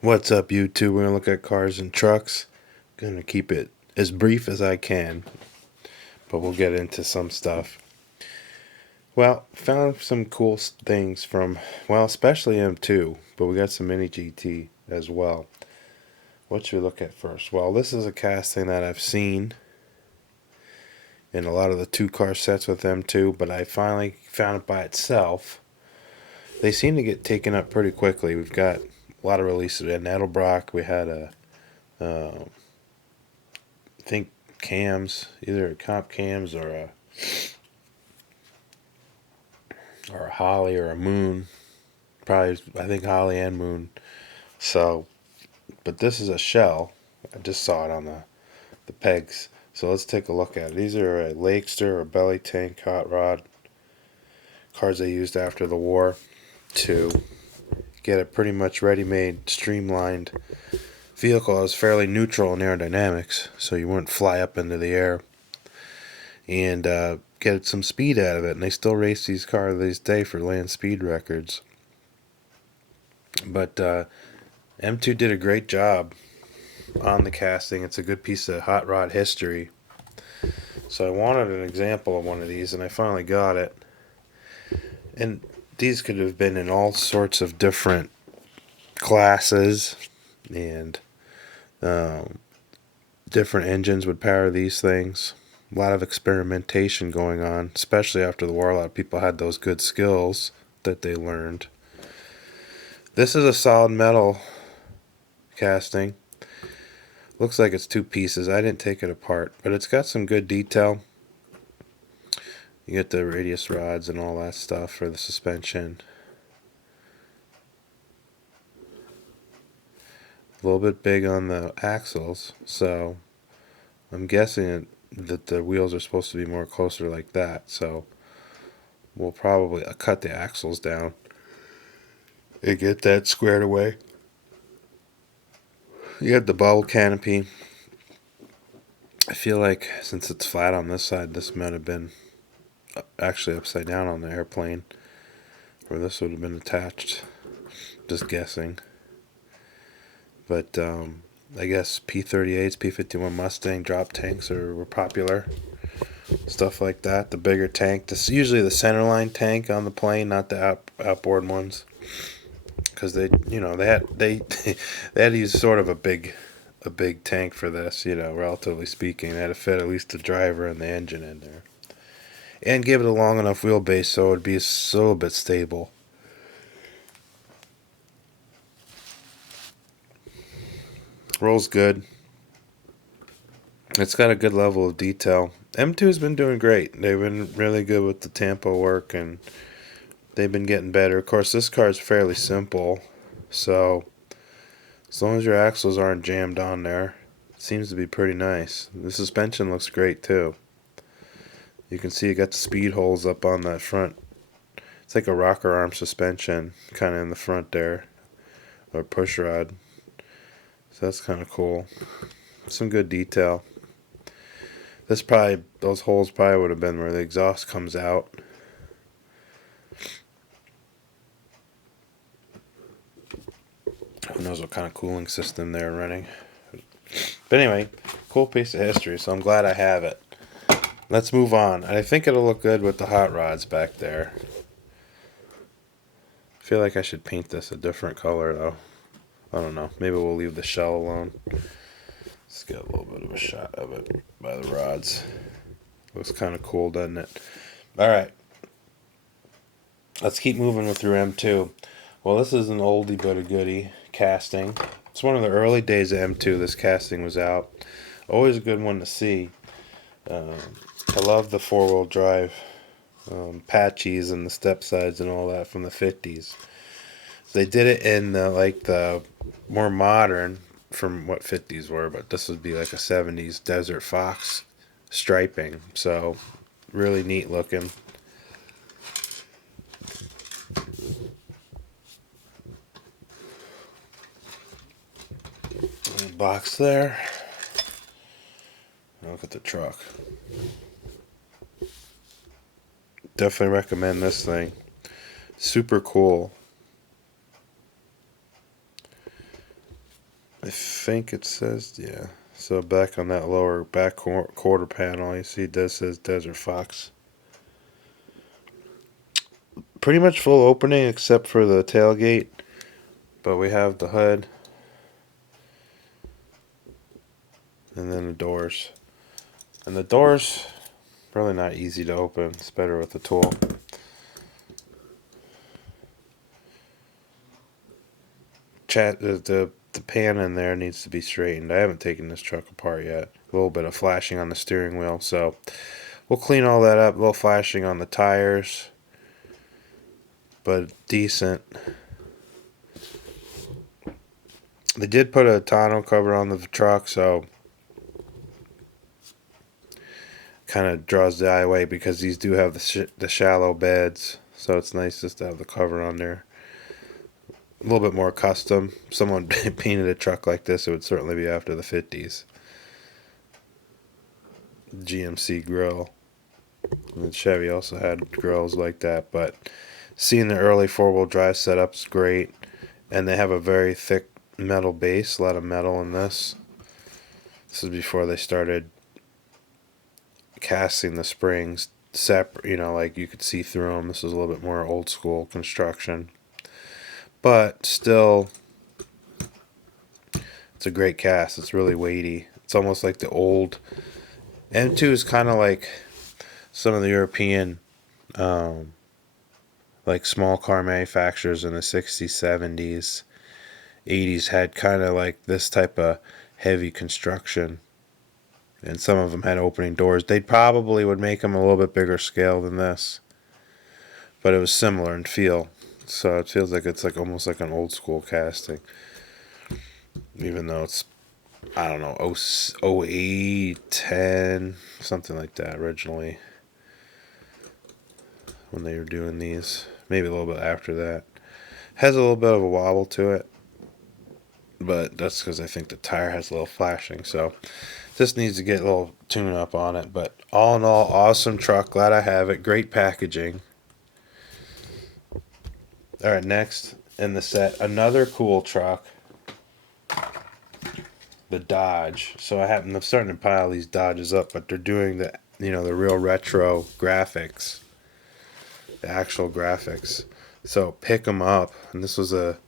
What's up, YouTube? We're gonna look at cars and trucks. Gonna keep it as brief as I can, but we'll get into some stuff. Well, found some cool things from, well, especially M2, but we got some mini GT as well. What should we look at first? Well, this is a casting that I've seen in a lot of the two-car sets with M2, but I finally found it by itself. They seem to get taken up pretty quickly. We've got a lot of releases. In Edelbrock, we had I think cams, either comp cams or a Holly or a Moon. Probably, I think Holly and Moon. So, but this is a shell. I just saw it on the pegs. So let's take a look at it. These are a lakester or belly tank hot rod cars they used after the war to get a pretty much ready-made, streamlined vehicle that was fairly neutral in aerodynamics, so you wouldn't fly up into the air, and get some speed out of it. And they still race these cars these days for land speed records. But M2 did a great job on the casting. It's a good piece of hot rod history. So I wanted an example of one of these, and I finally got it. And these could have been in all sorts of different classes, and different engines would power these things. A lot of experimentation going on, especially after the war. A lot of people had those good skills that they learned. This is a solid metal casting. Looks like it's two pieces. I didn't take it apart, but it's got some good detail. You get the radius rods and all that stuff for the suspension. A little bit big on the axles, so I'm guessing that the wheels are supposed to be more closer like that. So we'll probably cut the axles down and get that squared away. You got the bubble canopy. I feel like since it's flat on this side, this might have been actually upside down on the airplane, or this would have been attached. Just guessing. But I guess P-38s, P-51 Mustang drop tanks were popular. Stuff like that. The bigger tank. This is usually the centerline tank on the plane, not the outboard ones. Because they had to use sort of a big tank for this, relatively speaking. They had to fit at least the driver and the engine in there, and give it a long enough wheelbase so it would be a little bit stable. Rolls good. It's got a good level of detail. M2's been doing great. They've been really good with the tempo work, and they've been getting better. Of course, this car is fairly simple, so as long as your axles aren't jammed on there, it seems to be pretty nice. The suspension looks great too. You can see you got the speed holes up on that front. It's like a rocker arm suspension, kind of in the front there, or push rod. So that's kind of cool. Some good detail. Those holes probably would have been where the exhaust comes out. Who knows what kind of cooling system they're running. But anyway, cool piece of history, so I'm glad I have it. Let's move on. I think it'll look good with the hot rods back there. I feel like I should paint this a different color, though. I don't know. Maybe we'll leave the shell alone. Let's get a little bit of a shot of it by the rods. Looks kind of cool, doesn't it? Alright. Let's keep moving through M2. Well, this is an oldie but a goodie casting. It's one of the early days of M2 this casting was out. Always a good one to see. I love the four-wheel drive patchies and the Stepsides and all that from the 50s. They did it in the more modern, from what 50s were, but this would be like a 70s Desert Fox striping. So really neat looking. Box there. Look at the truck. Definitely recommend this thing. Super cool. I think it says, yeah. So back on that lower back quarter panel, you see it says Desert Fox. Pretty much full opening except for the tailgate. But we have the hood. And then the doors. And the doors, really not easy to open. It's better with a tool. The pan in there needs to be straightened. I haven't taken this truck apart yet. A little bit of flashing on the steering wheel, so we'll clean all that up. A little flashing on the tires, but decent. They did put a tonneau cover on the truck, so kind of draws the eye away because these do have the shallow beds, so it's nice just to have the cover on there. A little bit more custom. Someone painted a truck like this, it would certainly be after the 50s. GMC grill. And Chevy also had grills like that, but seeing the early four-wheel drive setup's great, and they have a very thick metal base, a lot of metal in this. This is before they started casting the springs separate, like you could see through them. This is a little bit more old school construction. But still, it's a great cast. It's really weighty. It's almost like the old M2 is kind of like some of the European, like small car manufacturers in the 60s, 70s, 80s had kind of like this type of heavy construction. And some of them had opening doors. They probably would make them a little bit bigger scale than this. But it was similar in feel. So it feels like it's like almost like an old school casting. Even though it's, I don't know, 08, 10, something like that originally. When they were doing these. Maybe a little bit after that. Has a little bit of a wobble to it. But that's because I think the tire has a little flashing. So this needs to get a little tune up on it. But all in all, awesome truck. Glad I have it. Great packaging. Alright, next in the set, another cool truck. The Dodge. So I'm starting to pile these Dodges up, but they're doing the real retro graphics. The actual graphics. So pick them up. And this was a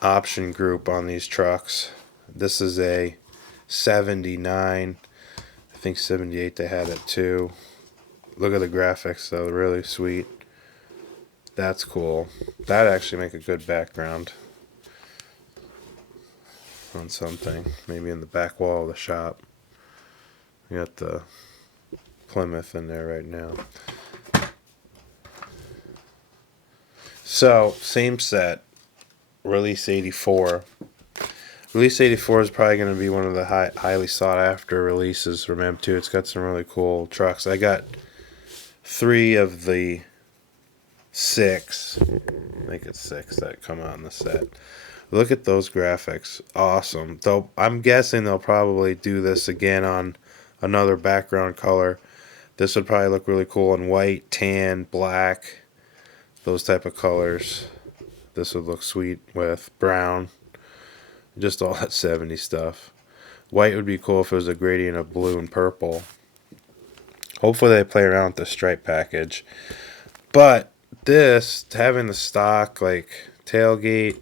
option group on these trucks. This is a 79. I think 78 they had it too. Look at the graphics though, really sweet. That's cool. That'd actually make a good background on something. Maybe in the back wall of the shop. We got the Plymouth in there right now. So, same set. Release 84. Release 84 is probably going to be one of the highly sought after releases from M2. It's got some really cool trucks. I got 3 of the 6. I think it's 6 that come out in the set. Look at those graphics. Awesome. Though I'm guessing they'll probably do this again on another background color. This would probably look really cool in white, tan, black, those type of colors. This would look sweet with brown. Just all that 70s stuff. White would be cool if it was a gradient of blue and purple. Hopefully they play around with the stripe package. But this, having the stock, like, tailgate.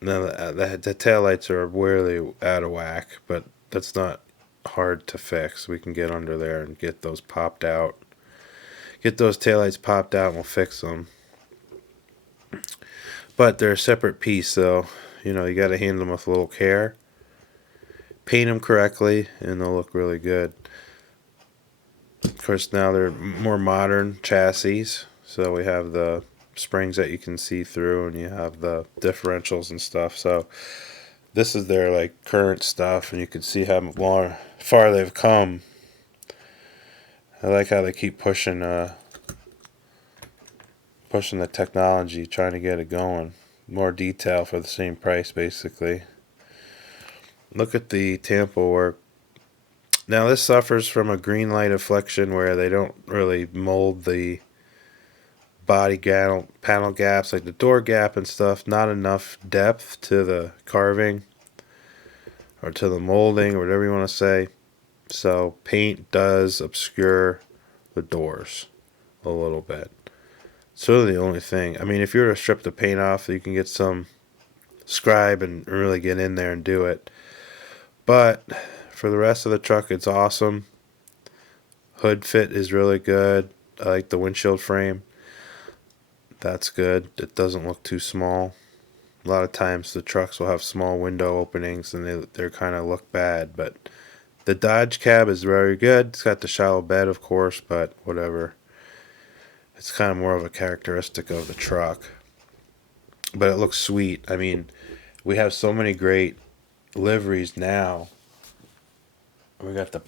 Now, the taillights are really out of whack, but that's not hard to fix. We can get under there and get those popped out. Get those taillights popped out and we'll fix them. But they're a separate piece, so, you got to handle them with a little care. Paint them correctly, and they'll look really good. Of course, now they're more modern chassis, so we have the springs that you can see through, and you have the differentials and stuff. So this is their like current stuff, and you can see how far they've come. I like how they keep pushing the technology, trying to get it going. More detail for the same price, basically. Look at the tampo work. Now this suffers from a green light affliction where they don't really mold the body panel gaps, like the door gap and stuff. Not enough depth to the carving or to the molding or whatever you want to say. So paint does obscure the doors a little bit. It's really the only thing. I mean, if you were to strip the paint off, you can get some scribe and really get in there and do it. But for the rest of the truck, it's awesome. Hood fit is really good. I like the windshield frame. That's good. It doesn't look too small. A lot of times the trucks will have small window openings and they kind of look bad, but the Dodge cab is very good. It's got the shallow bed, of course, but whatever. It's kind of more of a characteristic of the truck. But it looks sweet. I mean, we have so many great liveries now. We got the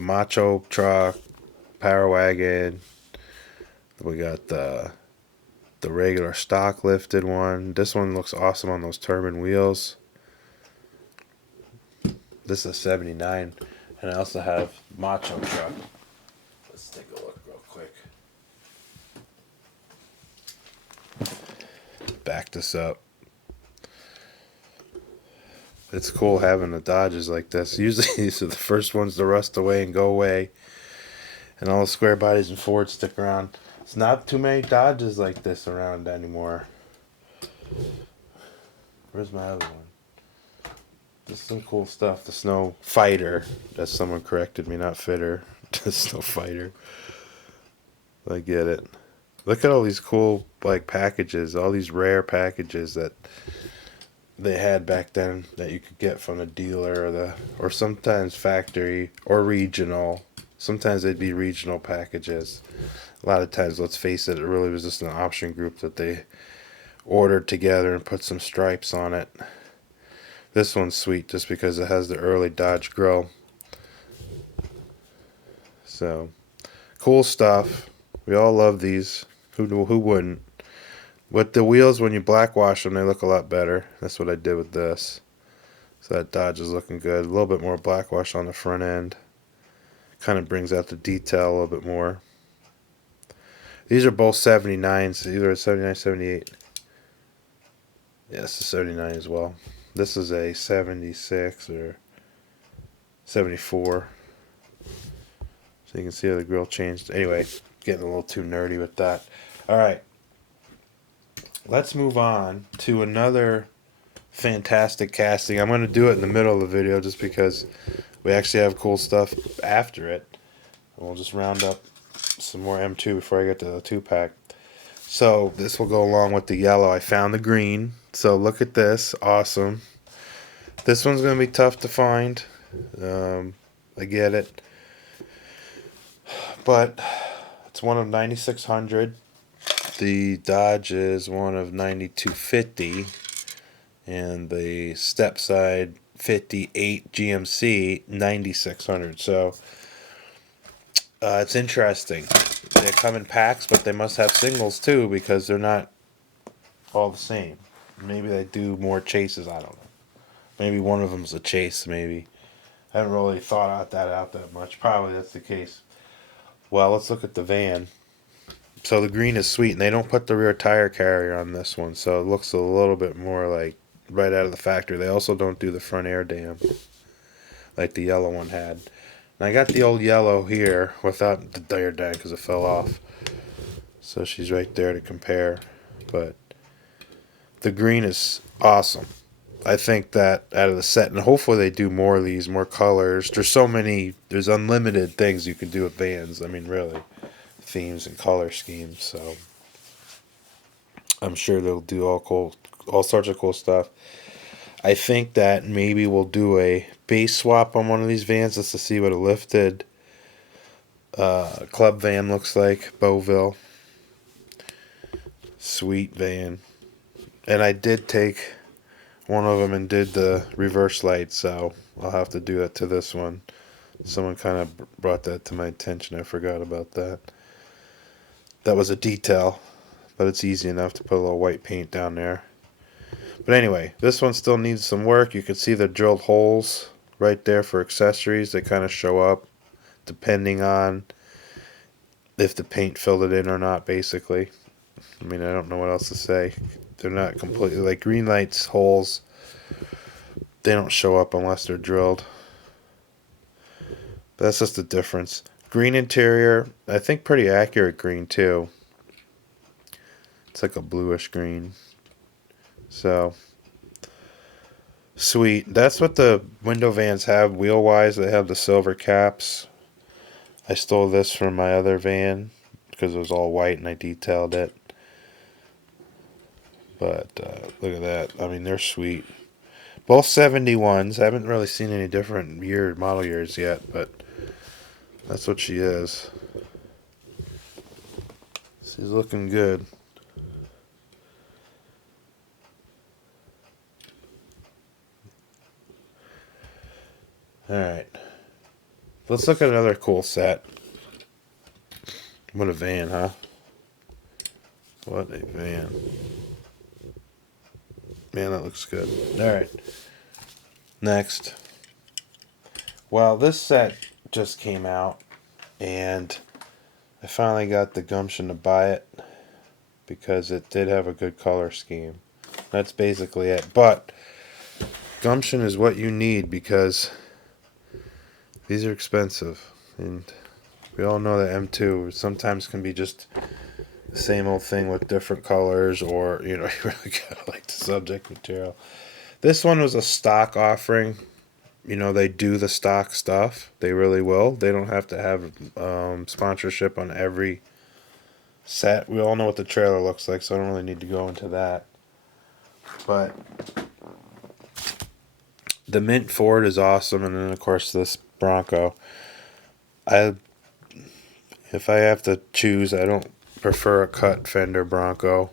macho truck, Power Wagon. We got the regular stock lifted one. This one looks awesome on those turbine wheels. This is a 79, and I also have macho truck. Let's take a look real quick. Back this up. It's cool having the Dodges like this. Usually these are the first ones to rust away and go away, and all the square bodies and Fords stick around. It's not too many Dodges like this around anymore. Where's my other one? This is some cool stuff. The Snow Fighter. As someone corrected me, not Fitter. The Snow Fighter. I get it. Look at all these cool like packages. All these rare packages that they had back then that you could get from a dealer or sometimes factory or regional. Sometimes they'd be regional packages. A lot of times, let's face it, it really was just an option group that they ordered together and put some stripes on it. This one's sweet just because it has the early Dodge grill. So, cool stuff. We all love these. Who wouldn't? With the wheels, when you black wash them, they look a lot better. That's what I did with this. So that Dodge is looking good. A little bit more black wash on the front end. Kind of brings out the detail a little bit more. These are both 79s, either a 79, 78. Yes, a 79 as well. This is a 76 or 74. So you can see how the grill changed. Anyway, getting a little too nerdy with that. Alright. Let's move on to another fantastic casting. I'm going to do it in the middle of the video just because we actually have cool stuff after it. And we'll just round up some more M2 before I get to the 2-pack. So this will go along with the yellow. I found the green. So look at this. Awesome. This one's going to be tough to find. I get it. But it's one of 9,600. The Dodge is one of 9,250. And the Stepside 58 GMC 9,600. So it's interesting. They come in packs, but they must have singles too because they're not all the same. Maybe they do more chases. I don't know. Maybe one of them's a chase. Maybe I haven't really thought out that much. Probably that's the case. Well, let's look at the van. So the green is sweet, and they don't put the rear tire carrier on this one, so it looks a little bit more like right out of the factory. They also don't do the front air dam like the yellow one had. And I got the old yellow here without the tire dam because it fell off. So she's right there to compare. But the green is awesome. I think that out of the set, and hopefully they do more of these, more colors. There's unlimited things you can do with vans. I mean, really, themes and color schemes. So I'm sure they'll do all sorts of cool stuff. I think that maybe we'll do a base swap on one of these vans just to see what a lifted club van looks like. Beauville. Sweet van. And I did take one of them and did the reverse light, so I'll have to do that to this one. Someone kind of brought that to my attention. I forgot about that. That was a detail, but it's easy enough to put a little white paint down there. But anyway, this one still needs some work. You can see the drilled holes right there for accessories. They kind of show up depending on if the paint filled it in or not, basically. I mean, I don't know what else to say. They're not completely, like green lights, holes, they don't show up unless they're drilled. But that's just the difference. Green interior, I think pretty accurate green too. It's like a bluish green. So, sweet. That's what the window vans have wheel-wise. They have the silver caps. I stole this from my other van because it was all white and I detailed it. But look at that. I mean, they're sweet. Both 71s. I haven't really seen any different model years yet, but that's what she is. She's looking good. Alright. Let's look at another cool set. What a van, huh? What a van. Man, that looks good. Alright. Next. Well, this set just came out, and I finally got the gumption to buy it because it did have a good color scheme. That's basically it. But gumption is what you need because these are expensive. And we all know that M2 sometimes can be just the same old thing with different colors, or, you really gotta like the subject material. This one was a stock offering. They do the stock stuff. They really will. They don't have to have sponsorship on every set. We all know what the trailer looks like, so I don't really need to go into that. But the mint Ford is awesome, and then of course this Bronco. If I have to choose, I don't prefer a cut fender Bronco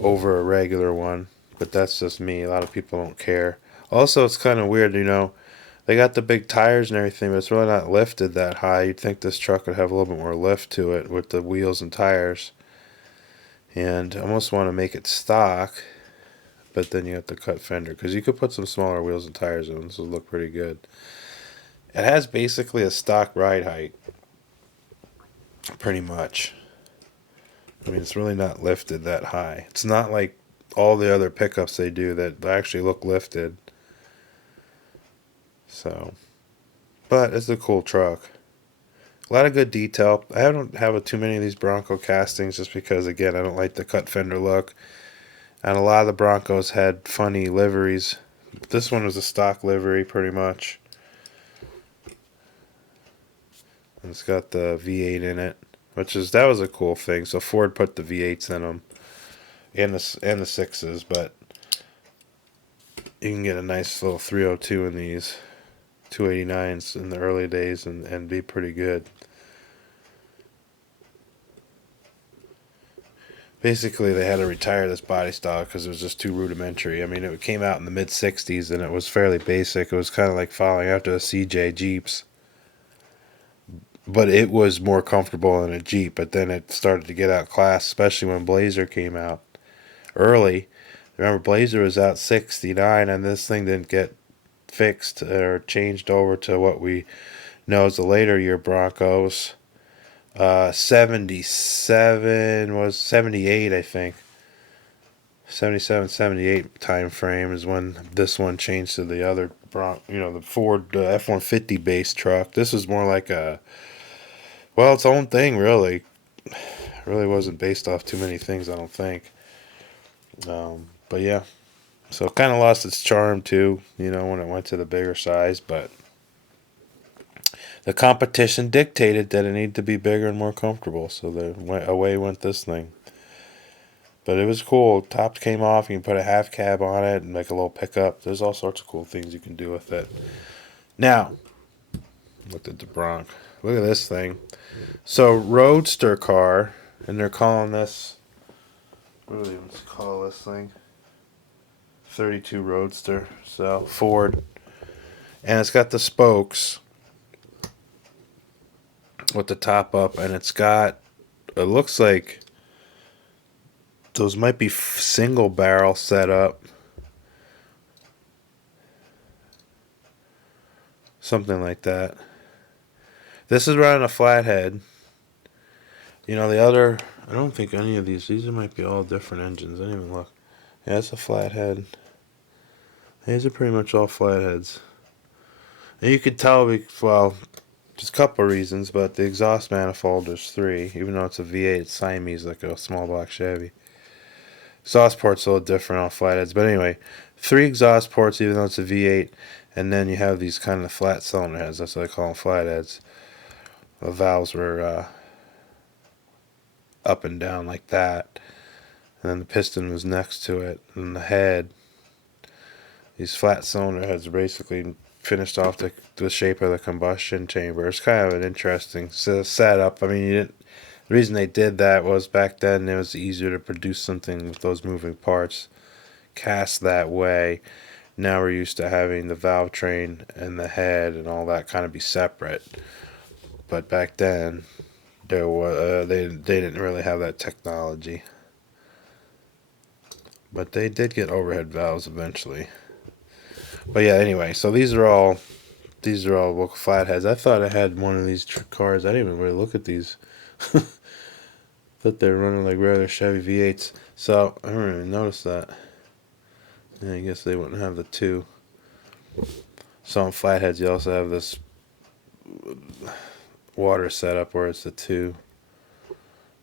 over a regular one, but that's just me. A lot of people don't care. Also, it's kind of weird, they got the big tires and everything, but it's really not lifted that high. You'd think this truck would have a little bit more lift to it with the wheels and tires. And I almost want to make it stock, but then you have to cut fender, because you could put some smaller wheels and tires in. This will look pretty good. It has basically a stock ride height, pretty much. I mean, it's really not lifted that high. It's not like all the other pickups they do that actually look lifted. So, but it's a cool truck. A lot of good detail. I don't have too many of these Bronco castings just because, again, I don't like the cut fender look. And a lot of the Broncos had funny liveries. This one was a stock livery, pretty much. And it's got the V8 in it, that was a cool thing. So Ford put the V8s in them, and the 6s, but you can get a nice little 302 in these 289s in the early days and be pretty good. Basically, they had to retire this body style because it was just too rudimentary. I mean, it came out in the mid-60s, and it was fairly basic. It was kind of like following after the CJ Jeeps. But it was more comfortable than a Jeep. But then it started to get outclassed, especially when Blazer came out early. Remember, Blazer was out 69, and this thing didn't get fixed or changed over to what we know as the later year Broncos. 77 was 78, I think. 77, 78 time frame is when this one changed to the other the Ford F-150 base truck. This is more like its own thing, really. It really wasn't based off too many things, I don't think. But yeah, so it kind of lost its charm too, when it went to the bigger size, but the competition dictated that it needed to be bigger and more comfortable, so away went this thing. But it was cool. Tops came off, you can put a half cab on it and make a little pickup. There's all sorts of cool things you can do with it. Now, look at the Bronco. Look at this thing. So, Roadster car, and they're calling this, what do they even call this thing? 32 Roadster. So, Ford. And it's got the spokes with the top up, and it looks like those might be single barrel setup, something like that. This is running a flathead, You know, the other, I don't think any of these might be all different engines. I didn't even look. Yeah, it's a flathead. These are pretty much all flatheads. And you could tell, well, just a couple of reasons, but the exhaust manifold is 3. Even though it's a V8, it's Siamese, like a small block Chevy. Exhaust port's a little different on flatheads. But anyway, 3 exhaust ports, even though it's a V8. And then you have these kind of flat cylinder heads. That's what I call them, flatheads. The valves were up and down like that. And then the piston was next to it. And the head, these flat cylinder heads are basically finished off the shape of the combustion chamber. It's kind of an interesting setup. I mean, the reason they did that was back then it was easier to produce something with those moving parts cast that way. Now we're used to having the valve train and the head and all that kind of be separate. But back then, they didn't really have that technology. But they did get overhead valves eventually. But yeah, anyway, so these are all flatheads. I thought I had one of these cars. I didn't even really look at these. Thought they were running like regular Chevy V8s. So I didn't even notice that. Yeah, I guess they wouldn't have the 2. So on flatheads, you also have this water setup where it's the 2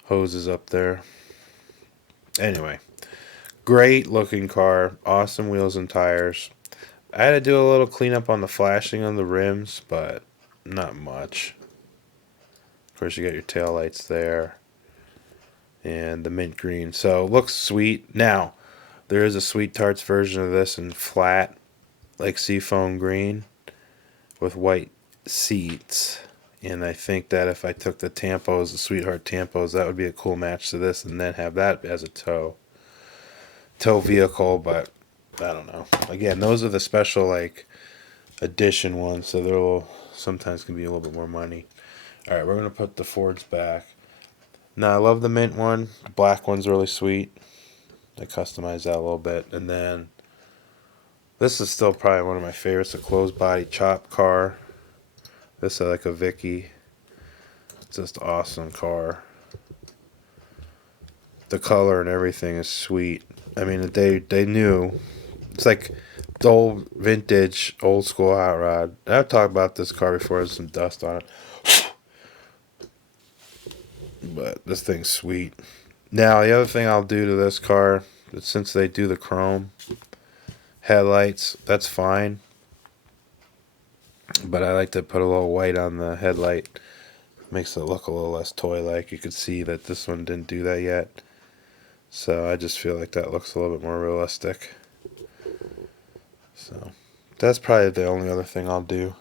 hoses up there. Anyway, great looking car. Awesome wheels and tires. I had to do a little cleanup on the flashing on the rims, but not much. Of course, you got your tail lights there. And the mint green. So, looks sweet. Now, there is a Sweet Tarts version of this in flat, like seafoam green, with white seats. And I think that if I took the Tampos, the Sweetheart Tampos, that would be a cool match to this, and then have that as a tow vehicle. But I don't know. Again, those are the special like edition ones, so they're sometimes can be a little bit more money. All right, we're gonna put the Fords back. Now I love the mint one. The black one's really sweet. I customized that a little bit. And then this is still probably one of my favorites, a closed body chop car. This is like a Vicky. It's just awesome car. The color and everything is sweet. I mean, they knew. It's like the old vintage, old school hot rod. I've talked about this car before. There's some dust on it. But this thing's sweet. Now, the other thing I'll do to this car, since they do the chrome headlights, that's fine. But I like to put a little white on the headlight. Makes it look a little less toy-like. You can see that this one didn't do that yet. So I just feel like that looks a little bit more realistic. So that's probably the only other thing I'll do.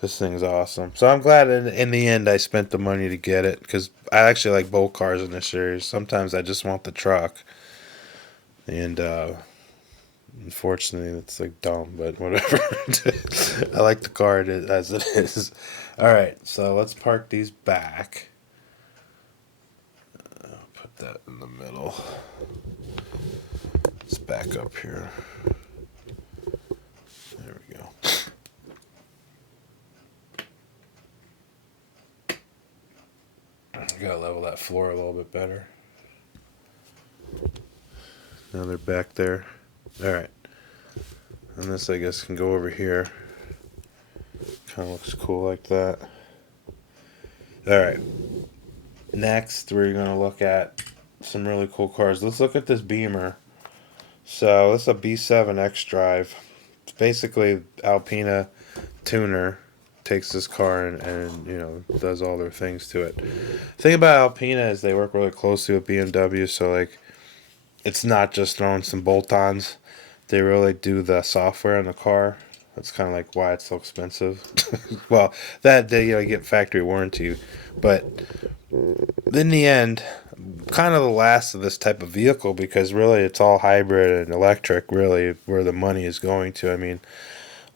This thing's awesome. So I'm glad in the end I spent the money to get it, because I actually like both cars in this series. Sometimes I just want the truck. And unfortunately it's like dumb, but whatever. I like the car as it is. Alright, so let's park these back. I'll put that in the middle. Let's back up here. There we go. Gotta level that floor a little bit better. Now they're back there. Alright. And this, I guess, can go over here. Kind of looks cool like that. Alright. Next, we're going to look at some really cool cars. Let's look at this Beamer. So, this is a B7 xDrive. It's basically Alpina tuner. Takes this car and you know, does all their things to it. The thing about Alpina is they work really closely with BMW, so like it's not just throwing some bolt-ons. They really do the software in the car. That's kind of like why it's so expensive. Well, that they get factory warranty, but in the end, kind of the last of this type of vehicle, because really it's all hybrid and electric. Really, where the money is going to. I mean,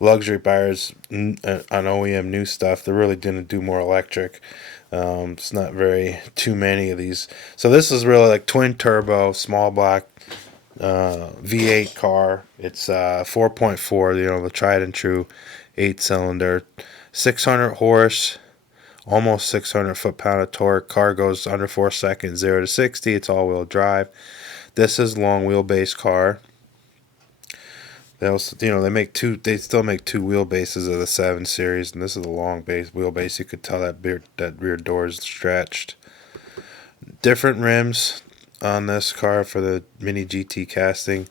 luxury buyers on OEM new stuff, they're really going to do more electric. It's not too many of these. So this is really like twin turbo, small block V8 car. It's 4.4, the tried and true 8-cylinder, 600 horse, almost 600 foot-pound of torque. Car goes under 4 seconds, 0 to 60. It's all-wheel drive. This is long wheelbase car. They also, they still make two wheelbases of the 7 Series, and this is a long base wheelbase. You could tell that rear door is stretched. Different rims on this car for the Mini GT casting.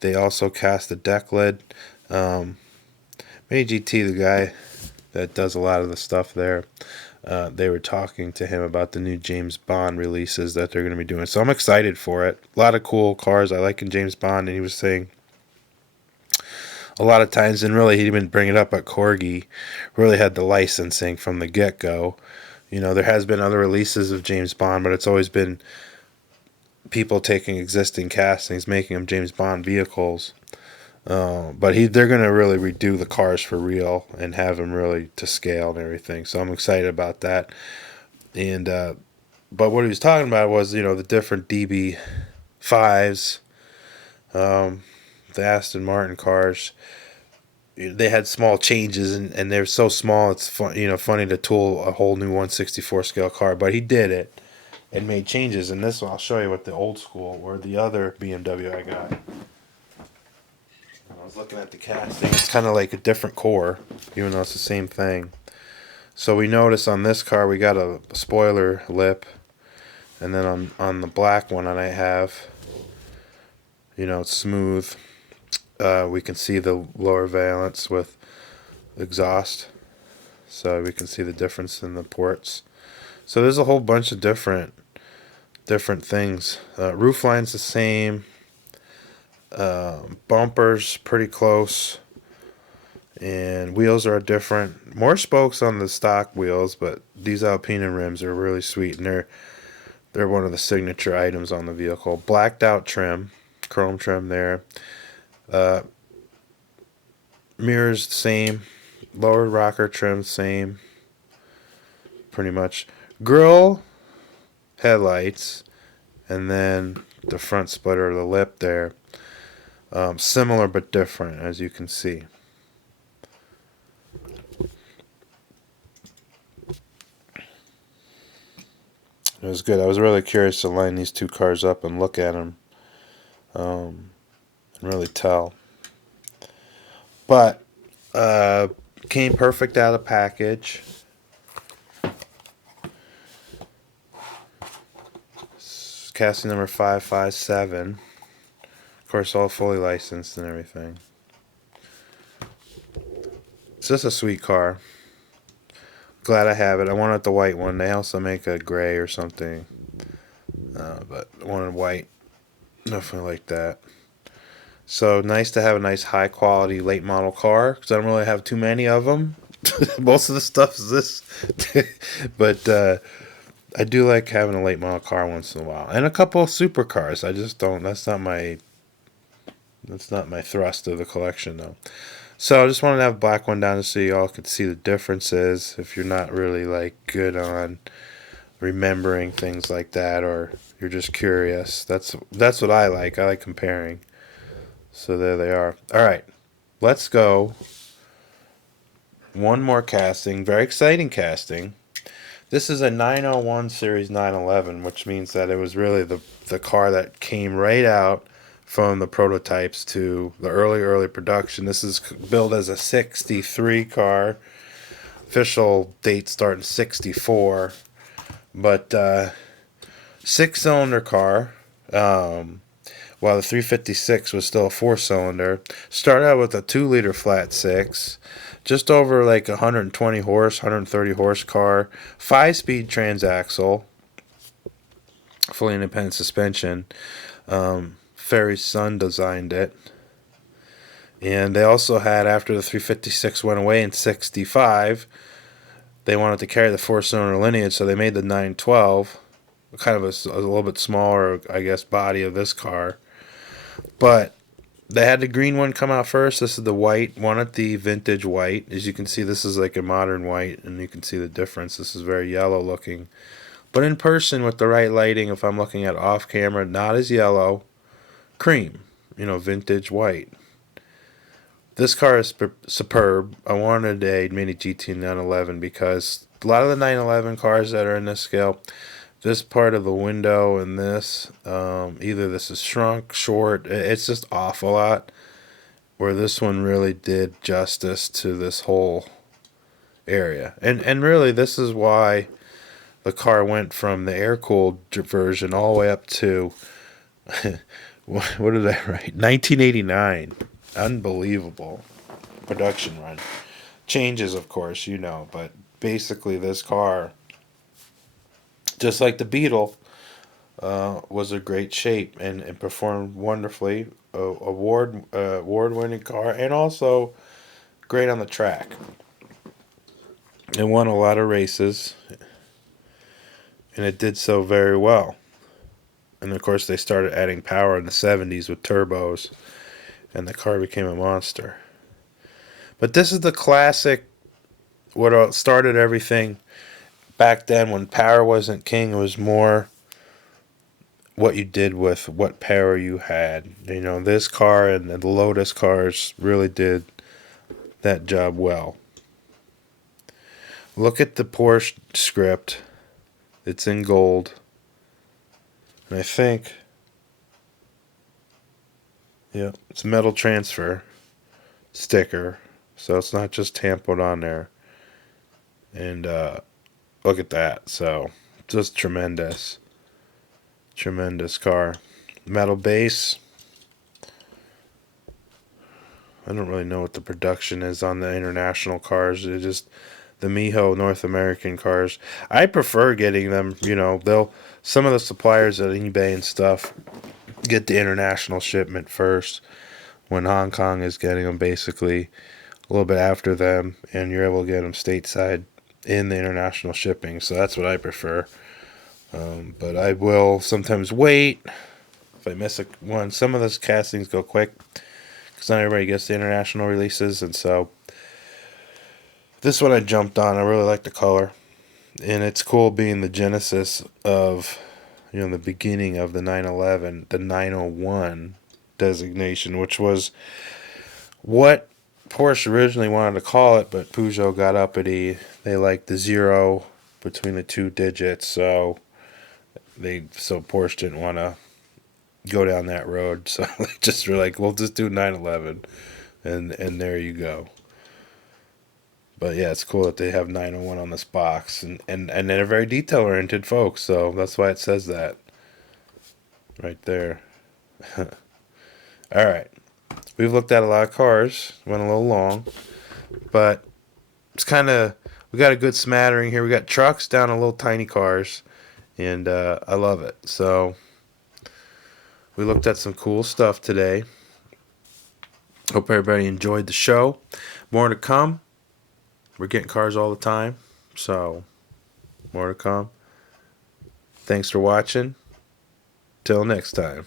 They also cast the deck lid. Mini GT, the guy that does a lot of the stuff there, they were talking to him about the new James Bond releases that they're going to be doing. So I'm excited for it. A lot of cool cars I like in James Bond, and he was saying a lot of times, and really he didn't bring it up, but Corgi really had the licensing from the get-go. There has been other releases of James Bond, but it's always been people taking existing castings, making them James Bond vehicles. But they're going to really redo the cars for real and have them really to scale and everything. So I'm excited about that. And but what he was talking about was, the different DB5s, the Aston Martin cars. They had small changes, and they're so small it's funny to tool a whole new 1/64 scale car. But he did it and made changes. And this one, I'll show you what the old school or the other BMW I got. I was looking at the casting. It's kind of like a different core, even though it's the same thing. So we notice on this car we got a spoiler lip, and then on the black one that I have, it's smooth. We can see the lower valence with exhaust, so we can see the difference in the ports. So there's a whole bunch of different things. Roof line's the same. Bumpers pretty close, and wheels are different. More spokes on the stock wheels, but these Alpine rims are really sweet, and they're one of the signature items on the vehicle. Blacked out trim, chrome trim there. Mirrors the same, lower rocker trim same, pretty much. Grille, headlights, and then the front splitter, the lip there. Similar but different, as you can see. It was good. I was really curious to line these two cars up and look at them, and really tell. But came perfect out of the package. Casting number 557. Of course, all fully licensed and everything. It's just a sweet car. Glad I have it. I wanted the white one. They also make a gray or something, but I wanted white. Definitely like that. So nice to have a nice high quality late model car, because I don't really have too many of them. Most of the stuff is this. But I do like having a late model car once in a while, and a couple of supercars. I just don't. That's not my thrust of the collection, though. So I just wanted to have a black one down so you all could see the differences if you're not really like good on remembering things like that, or you're just curious. That's what I like. I like comparing. So there they are. All right, let's go. One more casting. Very exciting casting. This is a 901 Series 911, which means that it was really the car that came right out from the prototypes to the early production. This is billed as a 63 car. Official date starting 64. But 6-cylinder car. While the 356 was still a 4-cylinder. Started out with a 2-liter flat 6. Just over like 120 horse, 130 horse car. 5-speed transaxle. Fully independent suspension. Ferry's son designed it. And they also had, after the 356 went away in 65, they wanted to carry the 4-cylinder lineage, so they made the 912. Kind of a little bit smaller, I guess, body of this car. But they had the green one come out first. This is the white. Wanted the vintage white. As you can see, this is like a modern white, and you can see the difference. This is very yellow looking. But in person, with the right lighting, if I'm looking at off camera, not as yellow. Cream. Vintage white. This car is superb. I wanted a Mini GT 911 because a lot of the 911 cars that are in this scale, this part of the window and this, either this is shrunk, short, it's just off a lot. Where this one really did justice to this whole area. And really, this is why the car went from the air-cooled version all the way up to, what did I write? 1989. Unbelievable production run. Changes, of course, you know, but basically this car, just like the Beetle, was a great shape and performed wonderfully. Award-winning car, and also great on the track. It won a lot of races, and it did so very well. And of course, they started adding power in the 70s with turbos, and the car became a monster. But this is the classic, what started everything back then when power wasn't king. It was more what you did with what power you had. You know, this car and the Lotus cars really did that job well. Look at the Porsche script. It's in gold. And I think, yeah, it's a metal transfer sticker. So it's not just tampoed on there. And look at that. So just tremendous. Tremendous car. Metal base. I don't really know what the production is on the international cars. It just the Miho North American cars. I prefer getting them, you know, some of the suppliers at eBay and stuff get the international shipment first when Hong Kong is getting them basically a little bit after them, and you're able to get them stateside in the international shipping. So that's what I prefer. But I will sometimes wait if I miss one. Some of those castings go quick because not everybody gets the international releases, and so this one I jumped on. I really like the color, and it's cool being the genesis of, you know, the beginning of the 911, the 901 designation, which was what Porsche originally wanted to call it, but Peugeot got uppity. They liked the 0 between the two digits, so Porsche didn't want to go down that road, so they just were like, we'll just do 911, and there you go. But yeah, it's cool that they have 901 on this box, and they're very detail oriented folks, so that's why it says that right there. All right, we've looked at a lot of cars, went a little long, but it's kind of, we got a good smattering here. We got trucks down to little tiny cars, and I love it. So we looked at some cool stuff today. Hope everybody enjoyed the show. More to come. We're getting cars all the time, so more to come. Thanks for watching. Till next time.